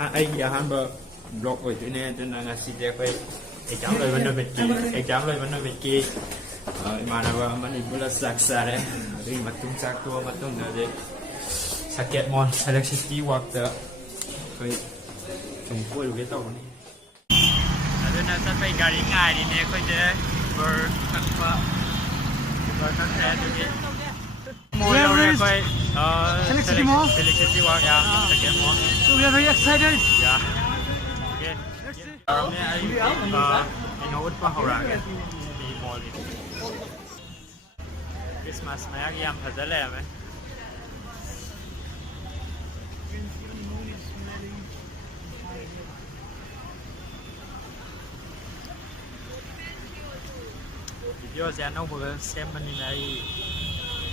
ai hamba blog oi tu ne tu na ngasi dia kai exam loi ban be ki exam loi ban be ki imanaba mani bula saksare ri matung sak tu matung na de sakit mon electricity work ta kai chung ko lu ke tau ni ada na sa pai gari ngai ni ne ko je ber kakpa ber kakpa tu ni more kai electricity work ya sakit mon so we are very excited yeah okay ai know what pa hora ke ni mall ni Christmas maya ki yam phazal hai hame video se anau ba sem mani mai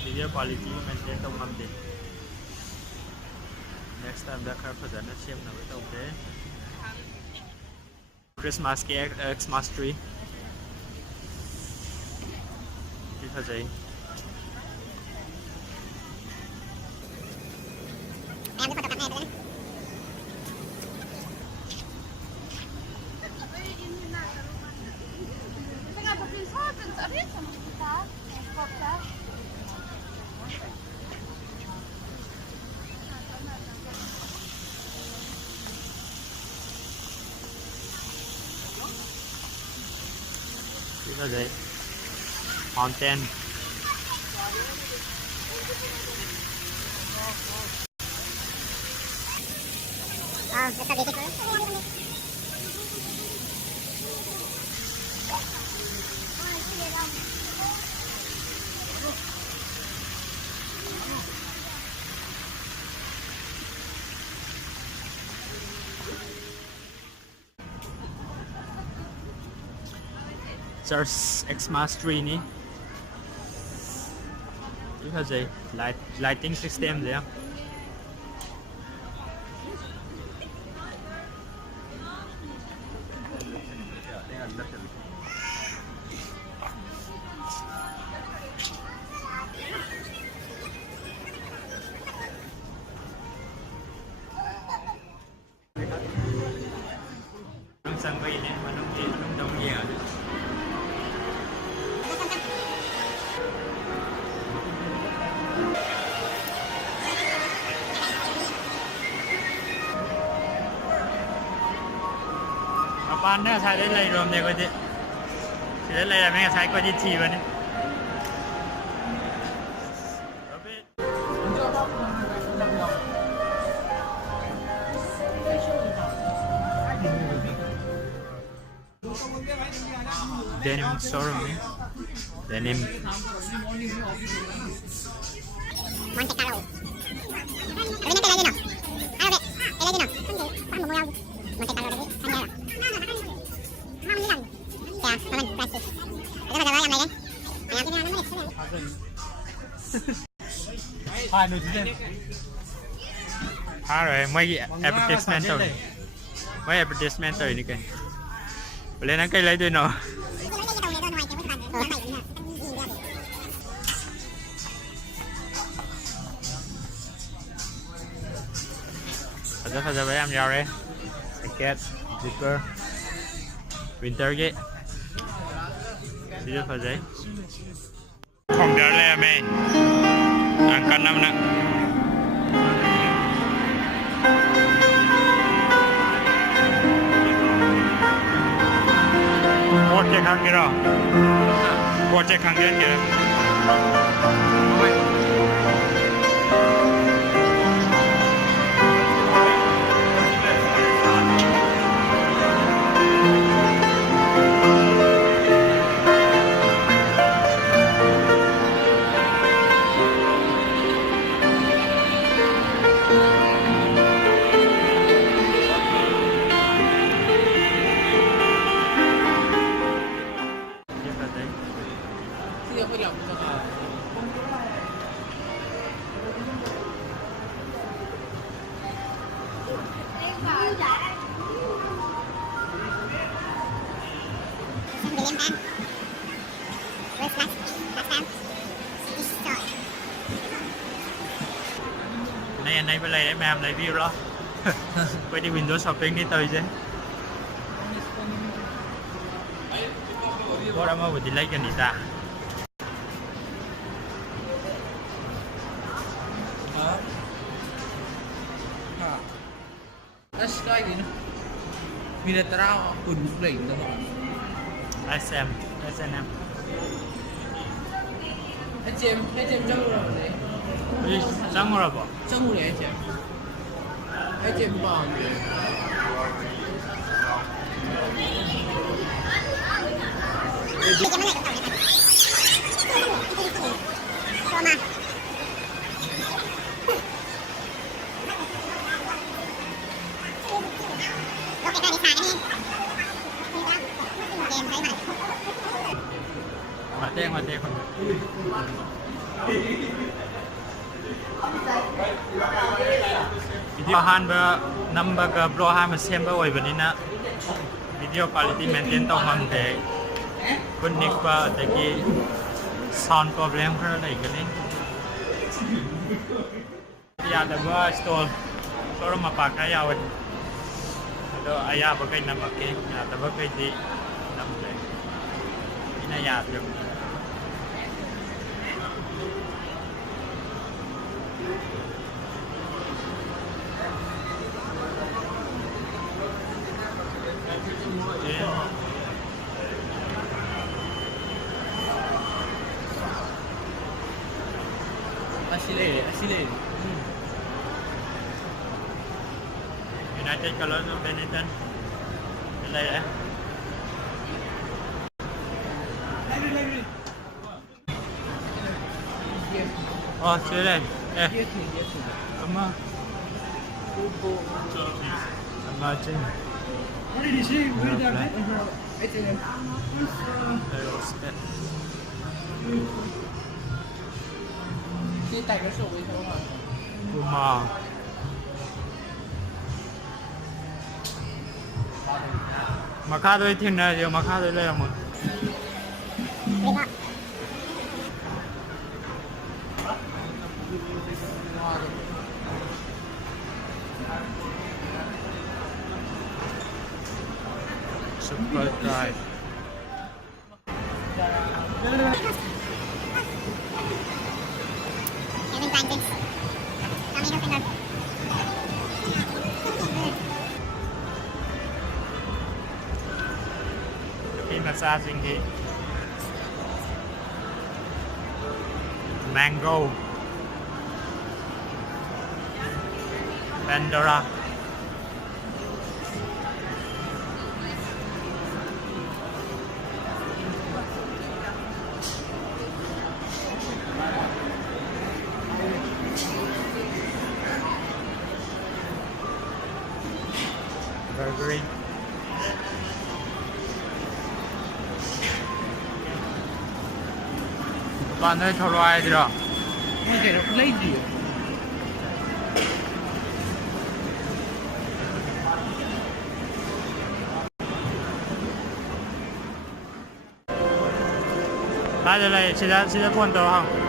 video quality maintain tau ngam de next time da khar phazana sem na tau de Christmas ke Xmas tree ki phazai This is a fountain. That's so beautiful. Church Xmas tree ni. It has a lighting system there. Sang bay ni manung dong ye. Ban nữa sai đến lấy rồi này coi chị đến lấy là mấy cái sai coi chị chỉ vậy nè denim showroom denim Monte Carlo. Monte Carlo no. Monte Carlo rồi mấy advertisement rồi mấy advertisement rồi này kìa lên ăn cây lấy tôi nó phải với em nhau đấy jacket zipper winter gate video phải giấy không đỡ lên mày ăn cân năm nè bột chạy khang kia rồi bột chạy khang kia kìa này bên này em làm lại view đó Pwede window shopping dito je. Orang mau di like kan kita. That's like you know. Mình tao quần bục đỉnh rồi. SM, SNM. Hai chém trong rồi đấy. Ui, sang rồi bỏ. Trong rồi hai chém bò. Mate kon. Video han ba number ka bro ha ma sem ba oi ba ni na. Video quality maintain tong ham de. Kun nik ba ta ki sound problem khara lai ka ni. Ya da ba store store ma pa ka ya wa. Do aya ba kai na ma ke ya da ba kai di nam de. Ina ya được. Asile. United Colors of Benetton. Đây đấy. Chưa đây. Ama. Ama trên. Đi tay cái sổ ấy thôi mà. Puma. Maka tôi thiên này giờ maka tôi lên mà. Super dry. Kevin Francis. Tommy Hilfiger. Khi massaging đi. Mango. Pandora. Burberry. Bạn ơi cho loại đi rồi. Ôi trời, nó lấy gì vậy? Đây là sila quân tàu không?